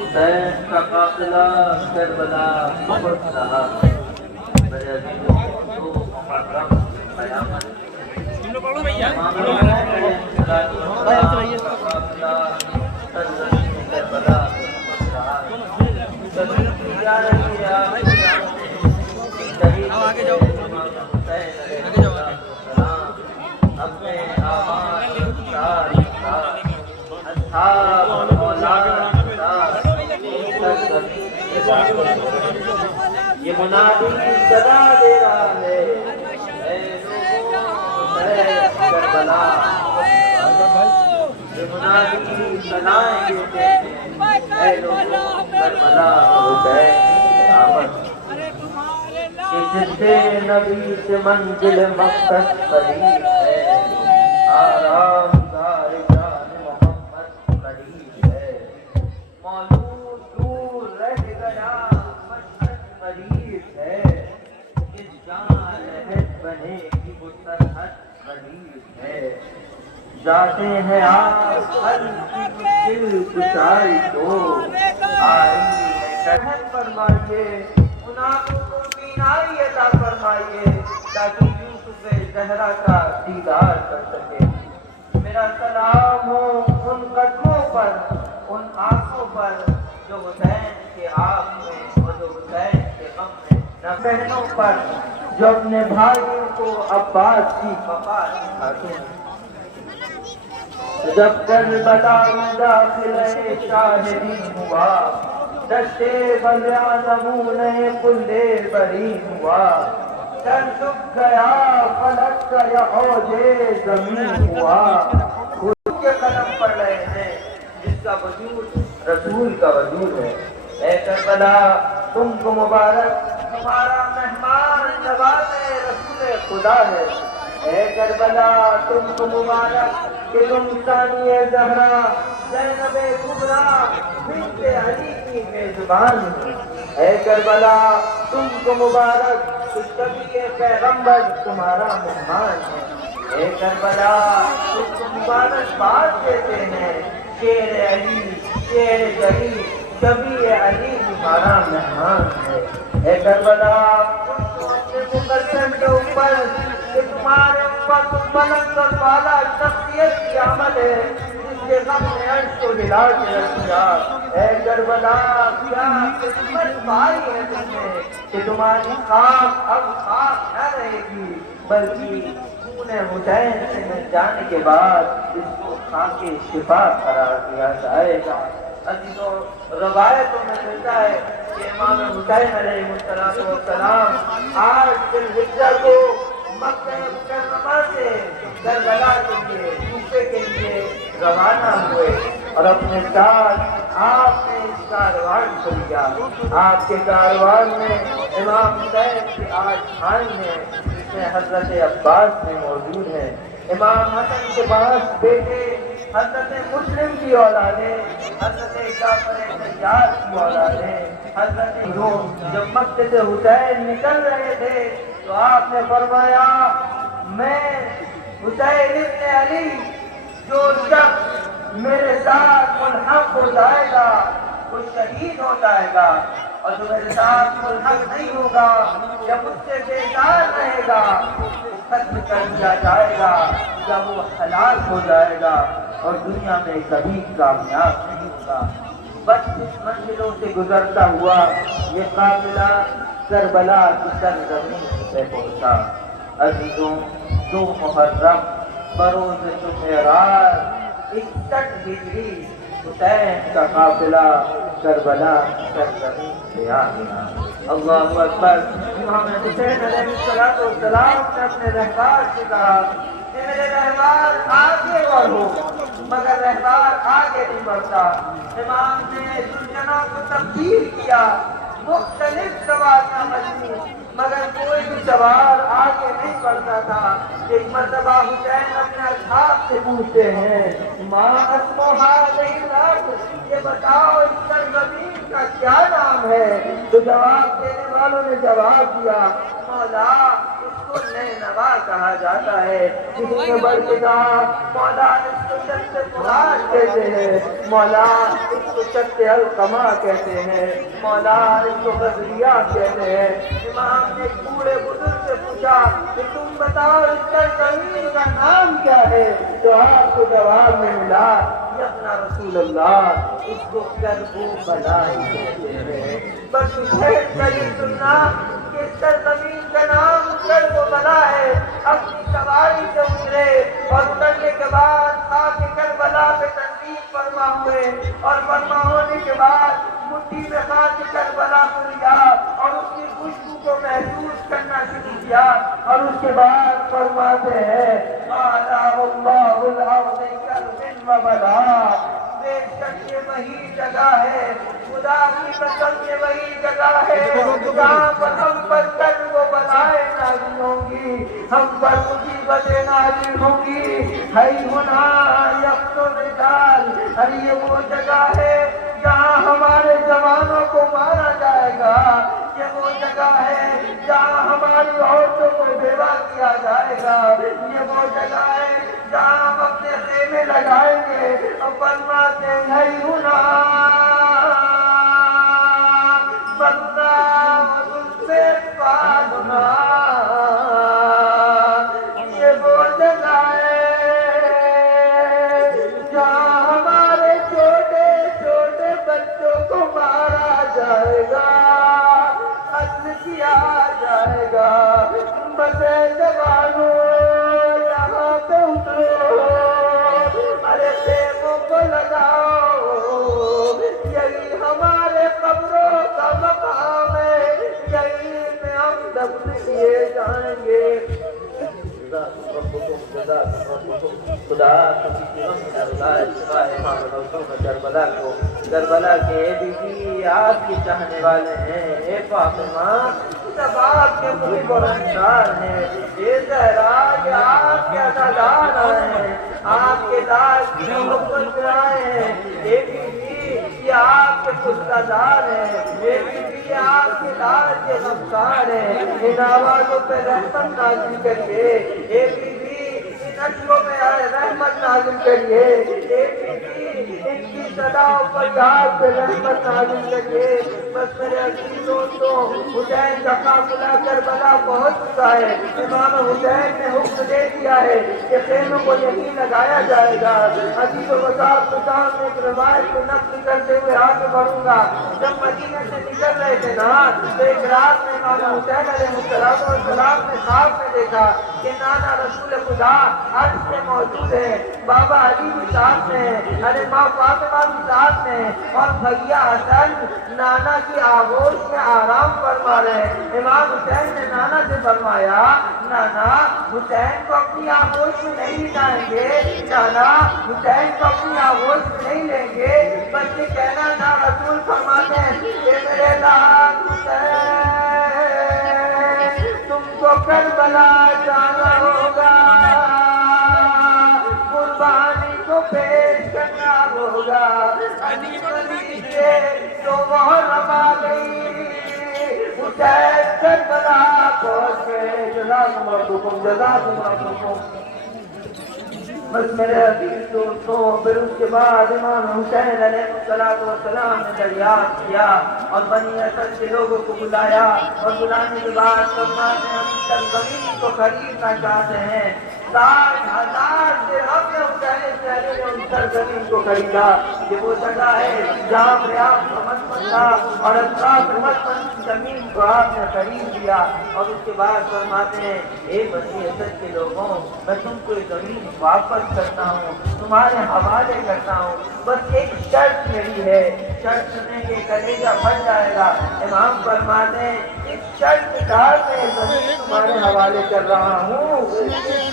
حسین کا قافلہ کربلا بہت رہا میرے عزیزوں کو محرم قیامت اپنے یہ منادی صدا دے رہا ہے اے لوگوں اے کربلا یہ منادی صدائیں دیتے ہیں اے لوگوں کربلا حسین آمد کہ جس سے نبی سے منزل مقصد قریب ہے آرام دار جان محمد قریب ہے مولود دور رہ گیا مشرق قریب ہے اس جان رہت بنے کی وہ سرحد قریب ہے جاتے ہیں آپ حل کی مشکل کشائی کو آئی ہے رحم فرمائیے ان آنکھوں کو بینائی عطا فرمائیے تاکہ یوسف زہرا کا دیدار کر سکے میرا سلام ہو ان قدموں پر ان آنکھوں پر جو حسین کے آگ میں اور جو حسین کے غم میں نہ بہنوں پر جو اپنے بھائیوں کو عباس کی وفا سکھاتے ہیں جب کربلا میں داخل شاہدین ہوا دشتے بلیا نمونہ پلے بری ہوا سر جھک گیا فلک کا یہ عوج زمین ہوا خود کے قدم پڑ رہے ہیں جس کا وجود رسول کا وجود ہے اے کربلا تم کو مبارک تمہارا مہمان نواز رسول خدا ہے اے کربلا تم کو مبارک کہ تم ثانی زہرا زینب کبریٰ بنت علی کی میزبان ہو اے کربلا تم کو مبارک کہ کبھی پیغمبر تمہارا مہمان ہے اے کربلا تم کو مبارک بات دیتے ہیں شیر علی شیر جلی کبھی علی تمہارا مہمان ہے اے کربلا اپنے مقدم کے اوپر کہ تمہارے اوپر بلند اور بالا شخصیت کی عمل ہے جس کے غم نے عرش کو ہلا کے رکھ دیا اے کربلا کیا قسمت پائی ہے تم نے کہ تمہاری خاک اب خاک نہ رہے گی بلکہ خون حسین سے مل جانے کے بعد اس کو خاک شفا قرار دیا جائے گا عزیزوں روایتوں میں ملتا ہے کہ امام حسین علیہ السلام 8 ذی الحجہ کو مکہ مکرمہ سے کربلا کے لیے کوفے کے لیے روانہ ہوئے اور اپنے ساتھ آپ نے اس کاروان کو لیا آپ کے کاروان میں امام حسین کے 8 بھائی ہیں جس میں حضرت عباس بھی موجود ہیں امام حسن کے 5 بیٹے حضرت مسلم کی اولادیں حضرت جعفر طیار کی اولادیں حضرت جب مکے سے حسین نکل رہے تھے تو آپ نے فرمایا میں حسین ابن علی جو شخص میرے ساتھ ملحق ہو جائے گا وہ شہید ہو جائے گا، اور جو میرے ساتھ ملحق نہیں ہوگا یا مجھ سے بیزار رہے گا وہ ختم کر دیا جائے گا یا وہ ہلاک ہو جائے گا اور دنیا میں کبھی کامیاب نہیں ہوگا۔ بس اس منزلوں سے گزرتا ہوا یہ قافلہ کربلا کی سرزمین پہ پہنچا۔ عزیزوں، 2 محرم بروز جمعرات 61 ہجری حسین کا قافلہ کربلا کی سرزمین پہ آ گیا۔ اللہ اکبر۔ امام حسین علیہ السلام نے اپنے رہبار سے کہا کہ میرے رہبار آگے بڑھو، مگر رہبار آگے نہیں بڑھتا۔ امام نے سلجنا کو تبدیل کیا، مختلف سواریاں بچی، مگر کوئی بھی سوار آگے نہیں بڑھتا تھا۔ ایک مرتبہ حسین اپنے اصحاب سے پوچھتے ہیں، ماں اسمو ہذہ الارض، یہ بتاؤ اس سرزمین کا کیا نام ہے؟ تو جواب دینے والوں نے جواب دیا، مولا اس کو نینوا کہا جاتا ہے۔ کسی نے بڑھ کے کہا، مولا اس کو شخص فرات کہتے ہیں، مولا اس کو شخص القمہ کہتے ہیں، مولا اس کو غزریہ کہتے ہیں۔ امام نے بوڑھے بزرگ سے پوچھا کہ تم بتاؤ اس سرزمین کا نام کیا ہے؟ تو آپ کو جواب میں ملا، اپنا رسول اللہ اس کو کرب و بلا کہتے ہیں۔ بس حسین کا یہ سننا کہ اس سرزمین کا نام کرب و بلا ہے، اپنی سواری سے اترے اور اترنے کے بعد خاک کربلا پہ تنظیم فرما ہوئے، اور فرما ہونے کے بعد مٹھی میں خاک کربلا کو لیا اور اس کی خوشبو کو محسوس کرنا شروع کیا، اور اس کے بعد فرماتے ہیں اللہ الارض کرب و بلا، بے شک یہ وہی جگہ ہے، خدا کی قسم یہ وہی جگہ ہے جہاں پر ہم پر کرب و بلائیں نازل ہوں گی، ہم پر مصیبتیں نازل ہوں گی۔ ہے ہونا یقت الرجال، ارے یہ وہ جگہ ہے جہاں ہمارے جوانوں کو مارا جائے گا، یہ وہ جگہ ہے جہاں ہماری عورتوں کو بیوہ کیا جائے گا، یہ وہ جگہ ہے جہاں ہم اپنے خیمے لگائیں گے۔ اور فرماتے ہیں ہونا بندہ سے پادنا، یہ وہ جگہ ہے جہاں ہمارے چھوٹے چھوٹے بچوں کو مارا جائے گا، قتل کیا جائے گا۔ بسے جوانوں یہاں پہ اترو، ارے خیموں کو لگاؤ، یہی ہمارے قبروں کا مقام ہے، یہی میں ہم دفن کیے جائیں گے۔ خدا کسی کی غم نہ رلائے سوائے امام حسین کربلا کو۔ کربلا کے بی بی آپ کے چاہنے والے ہیں، اے فاطمہ سب آپ کے محب اور انصار ہیں، اے زہرا یہ آپ کے عزادار آئے ہیں، آپ کے لال کی محبت میں آئے ہیں، اے بی بی یہ آپ کے پشتادار ہیں، اے بی بی یہ آپ کے لال کے غمخوار ہیں، ان آوازوں پہ رحمت نازل کریے، اے بی بی ان اشکوں میں رحمت نازل کریے، اے بی بی ان کی صداؤں پر یاد پہ رحمت نازل کریے۔ بس میرے عزیز دوستوں، حسین کا قافلہ کربلا پہنچ چکا ہے، امام حسین نے حکم دے دیا ہے کہ خیموں کو یہیں لگایا جائے گا۔ عزیز و بزرگ کے سامنے ایک روایت کو نقل کرتے ہوئے آگے بڑھوں گا۔ جب مدینہ سے نکل رہے تھے نا تو ایک رات میں امام حسین علیہ السلام نے خواب میں دیکھا کہ نانا رسول خدا عرش میں موجود ہے، بابا علی بھی ساتھ میں، ارے ماں فاطمہ بھی ساتھ میں، اور بھیا حسن نانا کی آغوش میں آرام فرما رہے ہیں۔ امام حسین نے نانا سے فرمایا، نانا حسین کو اپنی آغوش میں نہیں لائیں گے، نانا حسین کو اپنی آغوش میں نہیں لیں گے، بس یہ کہنا تھا۔ رسول فرماتے ہیں کہ میرے لال حسین تم کو کربلا جانا ہوگا، قربانی کو پیش کرنا ہوگا۔ علی سے تو محرم آ گئی، حسین کربلا پہنچ گئے۔ جزاکم اللہ، جزاکم اللہ۔ بس میرے عزیز دوستوں پھر اس کے بعد امام حسین علیہ السلام نے دریافت کیا اور بنی اسد کے لوگوں کو بلایا اور بلانے کے بعد فرماتے ہیں ہم سرزمین کو خریدنا چاہتے ہیں 60,000 درہم میں حسین پہلے نے ان سرزمین کو خریدا یہ وہ جگہ ہے جہاں پریاس کا مطمئن تھا اور اطراف مطمئن کی زمین کو آپ نے خرید لیا اور اس کے بعد فرماتے ہیں اے بنی اسد کے لوگوں میں تم کو یہ زمین واپس کرتا ہوں تمہارے حوالے کرتا ہوں بس ایک شرط میری ہے شرط سننے کے کلیجہ بن جائے گا امام فرماتے ہیں اس شرط کے ساتھ میں زمین تمہارے حوالے کر رہا ہوں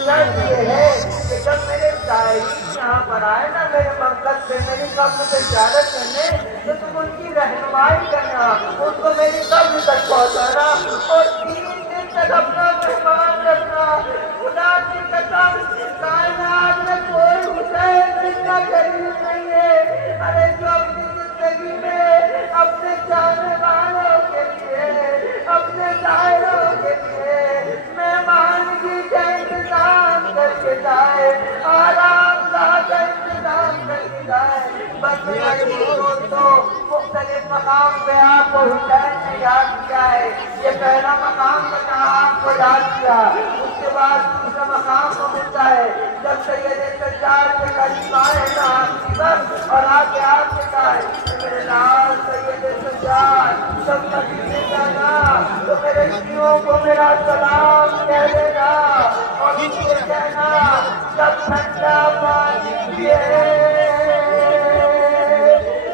شرط یہ ہے کہ جب میرے زائرین یہاں پر آئے نا میرے مرکز سے میری قبر سے زیارت کرنے تو تم ان کی رہنمائی کرنا ان کو میری قبر تک پہنچانا اور 3 دن تک اپنا مہمان رکھنا خدا کی قسم کائنات میں کوئی حسین جتنا قریب نہیں ہے ارے جو اپنی زندگی میں اپنے جانے والوں کے لیے اپنے دائروں کے لیے مہمانگی کا انتظام کر کے جائے آرام دہ کا انتظام کر کے جائے بس دوستوں مختلف مقام پہ آپ کو حسین نے یاد کیا ہے یہ پہلا مقام بتا آپ کو یاد کیا اس کے بعد دوسرا مقام کو ملتا ہے جب سید سجاد کے قریب آئے نا بس اور آگے آپ نے کہا ہے میرے لال سید سجاد جب مدینے جانا تو میرے شیعوں کو میرا سلام کہہ دینا اور ان کو کہنا جب ٹھنڈا پانی پیے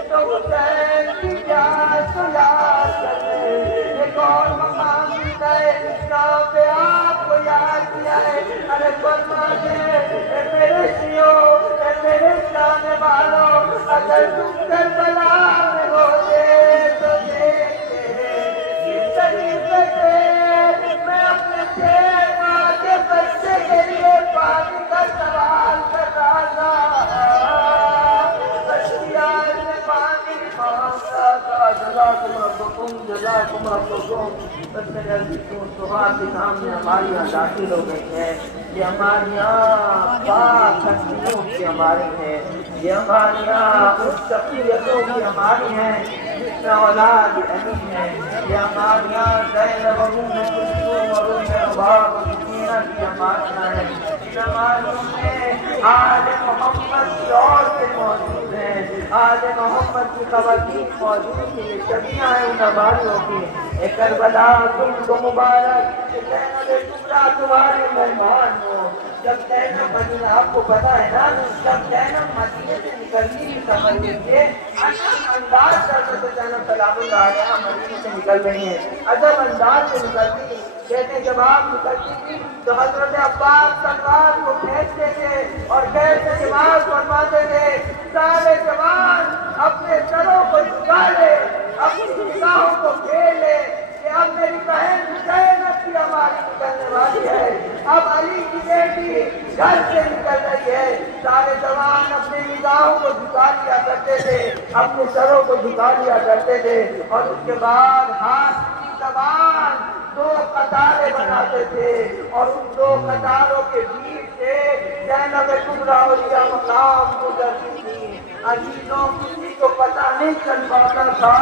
تو حسین کی پیاس یاد کرے ایک اور مقام ملتا ہے جہاں پہ آپ کو یاد کیا ہے ارے فرماتے اے میرے شیعوں اے میرے جانے والوں اگر تم کربلا میں ہوتے تو دیکھتے اس طریقے سے میں اپنے 6 ماہ کے بچے کے لیے پانی کا سوال کر رہا تھا جزاکم ربکم بس میرے صبح کے سامنے ہماری یہاں داخل ہو گئی ہے یہ ہماری یہاں پاک ہستیوں کی ہماری ہے یہ ہماری یہاں اس شخصیتوں کی ہماری ہیں جس میں اولاد علی ہے یہ ہماری یہاں زینب ام کلثوم اور ام رباب و سکینہ کی ہماری یہاں ہے ان ہماریوں میں آل محمد کی عورتیں موجود ہیں آل محمد کی خواتین موجود ہیں یہ شبیہ ہیں ان ہماریوں کی اے کربلا تم کو مبارک زینب کبریٰ تمہارے مہمان ہو جب زینب مدینہ آپ کو پتا ہے نا جب زینب مدینے سے نکلتی تھی سفر کے لیے انداز کرتے تھے زینب سلام اللہ علیہا مدینے سے نکل رہی ہیں عجب انداز سے نکلتی تھی کہتے جب آپ نکلتی تھی تو حضرت عباس تلوار کو کھینچتے تھے اور کہتے جماعت فرماتے تھے سارے جوان اپنے سروں کو جھکا لے اپنی نگاہوں کو پھیر لے کہ اب میری بہن زینب کی ہماری نکلنے والی ہے اب علی کی بیٹی گھر سے نکل رہی ہے سارے جوان اپنی نگاہوں کو جھکا لیا کرتے تھے اپنے سروں کو جھکا لیا کرتے تھے اور اس کے بعد ہاتھ کی زبان 2 قطاریں بناتے تھے اور ان 2 قطاروں کے بیچ سے زینب کبریٰ کا مقام گزرتی تھی عزیزوں کسی کو پتہ نہیں چل پاتا تھا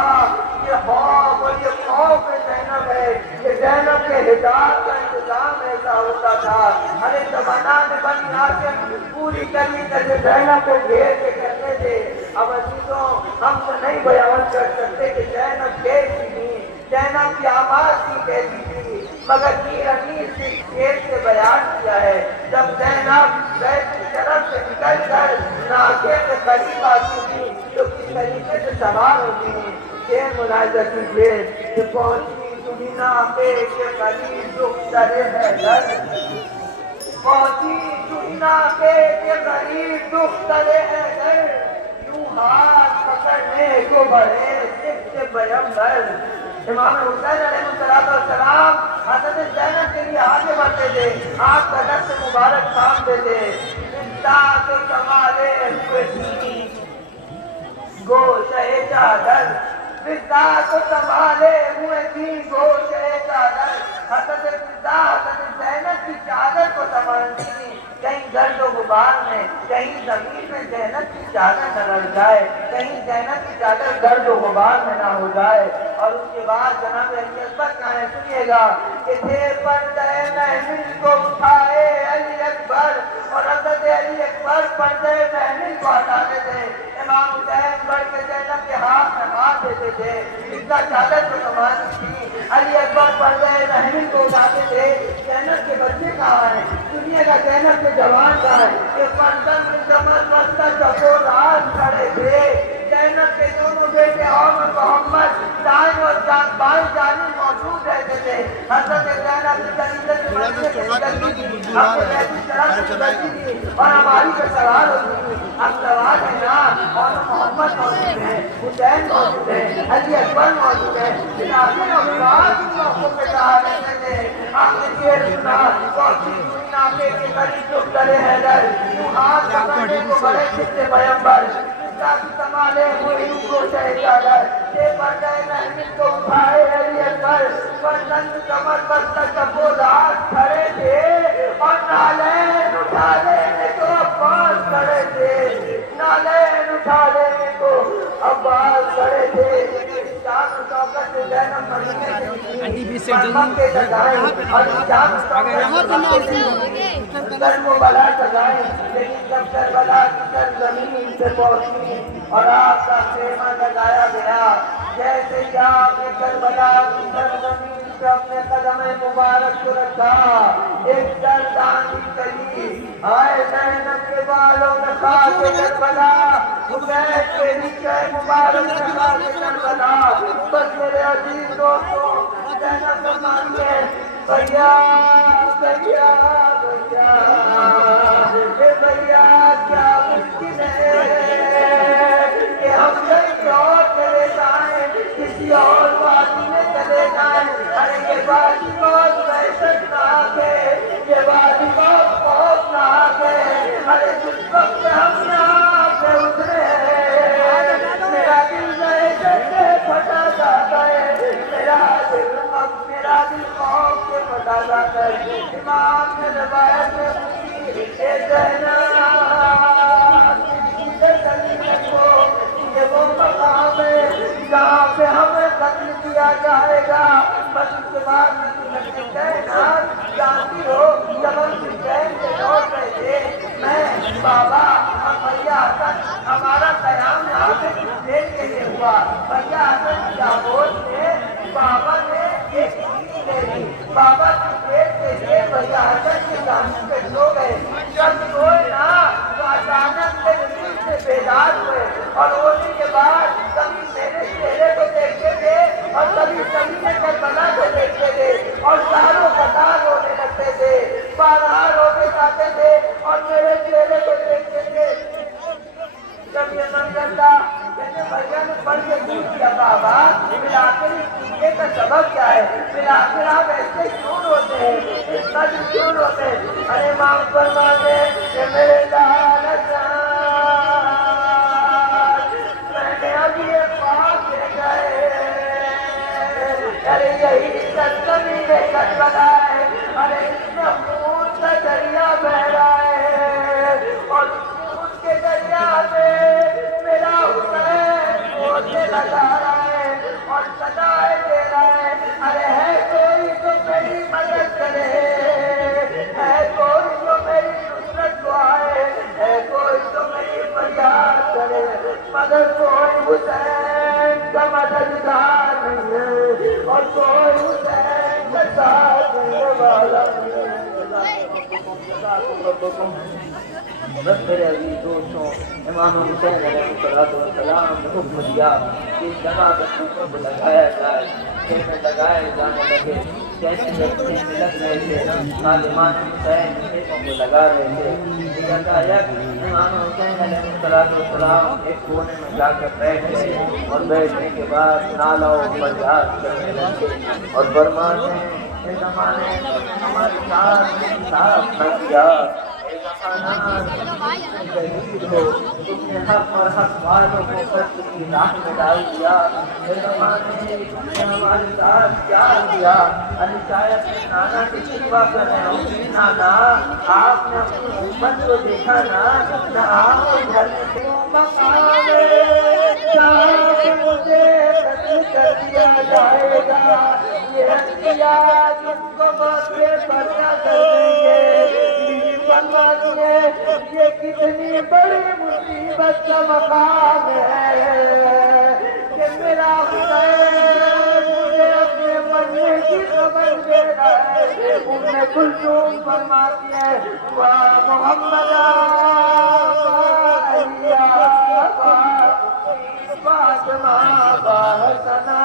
یہ خوف اور یہ خوف زینب ہے کہ زینب کے حجاب کا انتظام ایسا ہوتا تھا ارے زمانہ میں بنی ہاشم پوری کرنی کرتے زینب کو گھیر کے کرتے تھے اب عزیزوں ہم تو نہیں بیان کر سکتے کہ زینب کیسی تھی زینب کی آواز کی کیسی تھی مگر میر امیر سے شیر سے بیان کیا ہے جب زینب بیت کی طرف سے نکل کر ناکے کے قریب آتی تھی تو کس طریقے سے سوار ہوتی ہیں شیر ملاحظہ کیجیے کہ پہنچی دنیا کے قریب دختر حیدر پہنچی دنیا کے قریب دختر حیدر یوں ہاتھ پکڑنے کو بڑھے صرف پیغمبر امام حسین علیہ السلام حضرت زینب کے لیے آگے بڑھتے تھے آپ کا دست مبارک تھامتے تھے امداد سنبھالے ہوئے تھی گوشہ چادر امداد سنبھالے ہوئے تھی گوشہ چادر حضرت زینب کی چادر کو سنبھالتی تھی کہیں گرد و غبار میں، کہیں زمین میں زینب کی چادر نہ رل جائے، کہیں زینب کی چادر گرد و غبار میں نہ ہو جائے۔ اور اس کے بعد جناب علی اکبر کہاں ہے سنیے گا کہ تھے پردہ محفل کو اٹھائے علی اکبر، اور حضرت علی اکبر پردہ محفل کو ہٹاتے تھے۔ امام حسین بڑھ کے زینب کے ہاتھ میں ہاتھ دیتے تھے، اس کا چادر کو سنبھالتی تھی۔ علی اکبر پردہ محفل کو اٹھاتے تھے، زینب کے بچے کہاں ہیں سنیے گا، زینب کے جوان کہاں ہیں کہ پردن میں جمل بستہ چپو راز کھڑے تھے۔ زینب کے دونوں بیٹے عمر محمد دائیں اور بائیں جانب موجود رہتے تھے۔ حضرت زینب کی دلیل سے بچے کی جلدی تھی، اپنے بیٹی طرف سے بچی تھی اور ہماری پہ سوال ہوتی تھی۔ اب سوال ہے نا، اور محمد موجود ہے، حسین موجود ہے، علی اکبر موجود ہے، پھر آخر افراد کی موقع پہ کہا کرتے تھے آپ نے شعر سنا کوشش ہوئی ناکے کے قریب چپ کرے حیدر تو ہاتھ پکڑنے کو بڑے چھتے پیمبر سنبھالے ہوئی کو شہزادر سے پردہ محفل کو اٹھائے علی اکبر بلند کمر بستہ چپو رات کھڑے تھے اور نالین اٹھا لینے کو عباس کھڑے تھے، نالین اٹھا لینے کو عباس کھڑے تھے۔ شان و شوکت سے زینب مدینے سے مرمم کے سجائیں اور شان و شوکت سے کرم و بلا سجائیں، لیکن جب کربلا کی سرزمین سے پہنچی اور آپ کا خیمہ لگایا گیا، جیسے ہی آپ نے کربلا کی سرزمین سے اپنے قدم مبارک کو رکھا، ایک درد آندھی چلی، آئے زینب کے بالوں میں خاک کربلا، حسین کے نیچے مبارک میں خاک کربلا۔ بس میرے عزیز دوستوں زینب فرماتی ہے بھیا بھیا بھیا اے بھیا کیا ممکن ہے کہ ہم کہیں اور چلے جائیں، کسی اور وادی میں چلے جائیں۔ ارے یہ وادی بہت وحشتناک ہے، یہ وادی بہت خوفناک ہے۔ ارے جس وقت ہم یہاں سے اترے ہیں میرا دل دہشت سے پھٹا جاتا ہے، میرا دل خوف سے پھٹا جاتا ہے۔ امام نے روایت میں پوچھی اے زینب یہ وہ مقام ہے جہاں پہ ہمیں قتل کیا جائے گا۔ بس اس کے بعد جانتی ہو جب ہم حسین سے لوٹ رہے تھے میں بابا اور بھیا حسن ہمارا قیام یہاں پہ کچھ دیر کے لیے ہوا، بھیا حسن کی آواز میں بابا نے ایک چیز لے لی، بابا کی دیر کے لیے بھیا حسن کی جانب پہ سو گئے۔ جب سوئے نا تو اچانک سے نیند سے بیدار ہوئے اور ہونے کے بعد کبھی میرے چہرے کو دیکھتے تھے اور کبھی زمین کربلا کو دیکھتے تھے اور ساروں قطار رونے لگتے تھے، بارہا رونے جاتے تھے اور میرے چہرے کو دیکھتے تھے۔ جب یہ منظر تھا میں نے بھیا نے پڑھ کے پوچھ کیا بابا بالآخر اس چیزیں کا سبب کیا ہے، بالآخر آپ ایسے کیوں روتے ہیں، اس قدر کیوں روتے ہیں؟ ارے ماں فرماتے کہ میرے لال میں نے اب یہ خواب دیکھا ہے، ارے یہی سرزمین کربلا ہے، ارے اس میں خون کا دریا بہ رہا ہے اور خون کے دریا میں میرا حسین سوچنے لگا رہا ہے اور صدائے دے رہا ہے ارے ہے کوئی تو میری مدد کرے، ہے کوئی تو میری نصرت کو آئے، ہے کوئی تو میری فریاد کرے، مگر کوئی حسین کا مددگار نہیں ہے اور کوئی حسین کا ساتھ دینے والا نہیں ہے۔ بس میرے عزیز دوستوں امام حسین علیہ السلام نے حکم دیا کہ اس جگہ پر خیمے کو لگایا جائے، خیمے لگائے جانے لگے، جیسے خیمے لگ رہے تھے خادمان حسین خیموں کو لگا رہے تھے۔ امام حسین علیہ السلام ایک کونے میں جا کر بیٹھے اور بیٹھنے کے بعد نعرہ و فریاد کرنے لگے اور فرماتے ہیں کہ زمانے نے ہمارے ساتھ نہ کیا، شہید ہو، تم نے حق اور حق والوں کو قتل کی راہ میں ڈال دیا۔ زمانے نے ہمارے ساتھ کیا کیا؟ علی صاحب نے نانا سے شکوہ کر رہے ہوں، نانا آپ نے اپنی امت کو دیکھا نا، نہ آپ کے گھر میں سے مجھے قتل کر دیا جائے گا، یہ انبیاء جس کو موت کے پردہ کر دیں گے۔ فرماتی ہے یہ کتنی بڑی مصیبت کا مقام ہے کہ میرا حسین مجھے اپنے مرنے کی خبر دے رہا ہے۔ ام کلثوم فرماتی ہے واہ محمد فاطمہ حسنا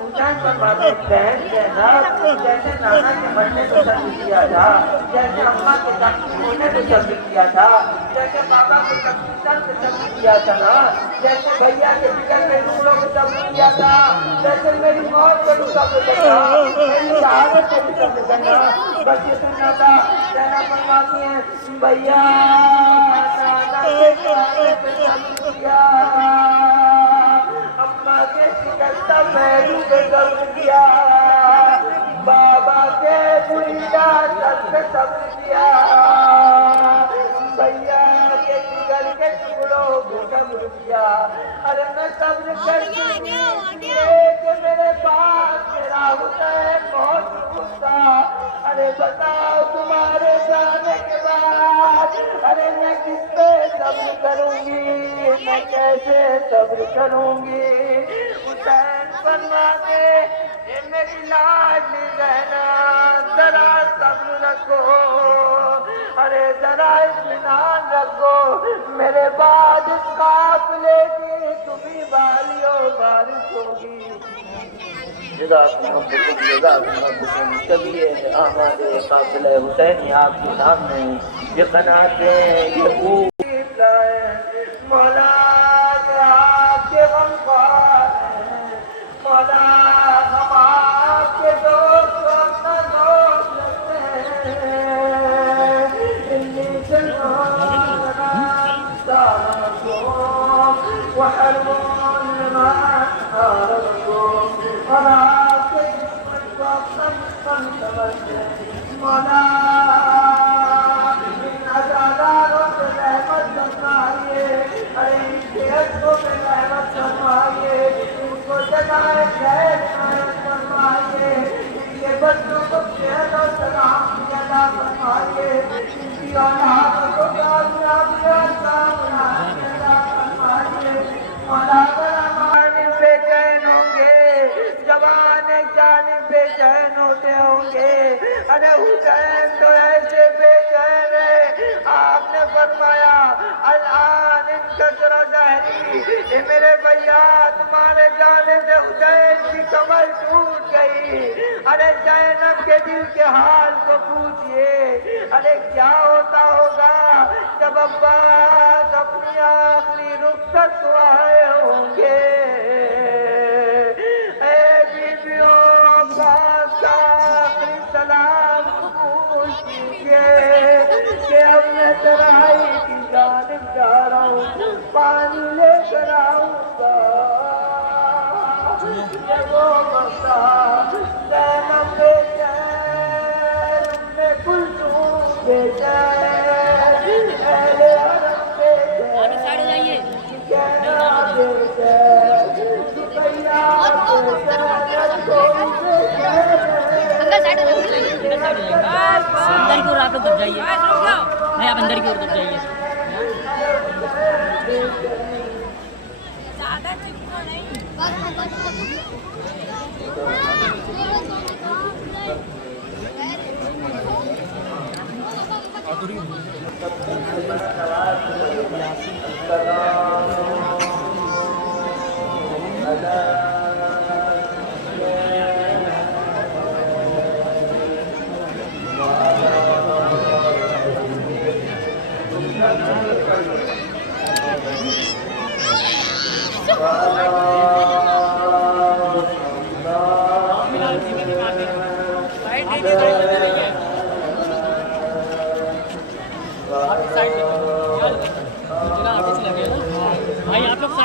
حسین فرماتے بہن جیسے نانا کے مرنے کو قتل کیا تھا، جیسے اماں کے تقسیم ہونے کو قتل کیا تھا، جیسے پاپا کے تقسیم کو قتل کیا تھا نا، جیسے بھیا کے فکر میں ٹکڑوں کو قتل کیا تھا، جیسے میری موت کو قتل کرنا، میری شہادت کو قتل کرنا، بس یہ سننا تھا۔ کہنا فرماتی ہیں بھیا نانا کے کھانے پہ قتل کیا، اماں کے شکستہ پہلو پہ قتل کیا، بابا کے بریدہ سب سے صبر کیا، بھیا کے جگر کے ٹکڑوں کو صبر کیا۔ ارے میں صبر کرتی کہ میرے پاس میرا حسین بہت غصہ، ارے بتاؤ تمہارے جانے کے بعد ارے میں کس پہ صبر کروں گی، میں کیسے صبر کروں گی؟ حسین فرماتے اے میری لاڈلی بہنا ذرا صبر رکھو، ارے ذرا اطمینان رکھو، میرے بعد اس قافلے کی تمہیں بالیوں بارش ہوگی۔ جزاکم ربکم چلیے آماد قافلہ حسینی آپ کے سامنے یہ قناتیں یہ خوب لائے مولا کے آپ کے غمخوار ہیں، مولا ہم آپ کے دوست اپنا دوست لگتے ہیں، انی جنانا دارکم وحرمون لمن حاربکم، اور آپ کے دشمن کو اپنا دشمن سمجھتے ہیں، مولا ان عزاداروں سے رحمت فرمائیے، ارے ان کے عزوں پہ رحمت فرمائیے، ان کو جزائے خیر عنایت فرمائیے، ان کے بچوں کو صحت اور سلامتی عطا فرمائیے، ان کی اولادوں کو کامیابی اور کامیابی عطا فرمائیے۔ مولا جانب بے چین ہوں گے، جوان ایک جانب بے چین ہوتے ہوں گے، ارے حسین تو ایسے بے چین ہے، آپ نے فرمایا الان انکسر ظہری، اے میرے بھیا تمہارے جانے سے حسین کی کمر ٹوٹ گئی، ارے زینب کے دل کے حال کو پوچھئے، ارے کیا ہوتا ہوگا جب عباس اپنی آخری رخصت کو آئے ہوں گے۔ اے بیبیوں عباس کا آخری سلام قبول کیجئے کہ اب میں تنہائی کی جانب جا رہا ہوں، پانی لے کر آؤں گا۔ یہ وہ وقت زینب بے چین، ام کلثوم بے چین، اہل حرم بے چین، کہنا بے چین، سقیہ بے چین، کوئی بے چین اندر کی اور آپ دب جائیے، نہیں آپ اندر کی اور دب جائیے۔ Allah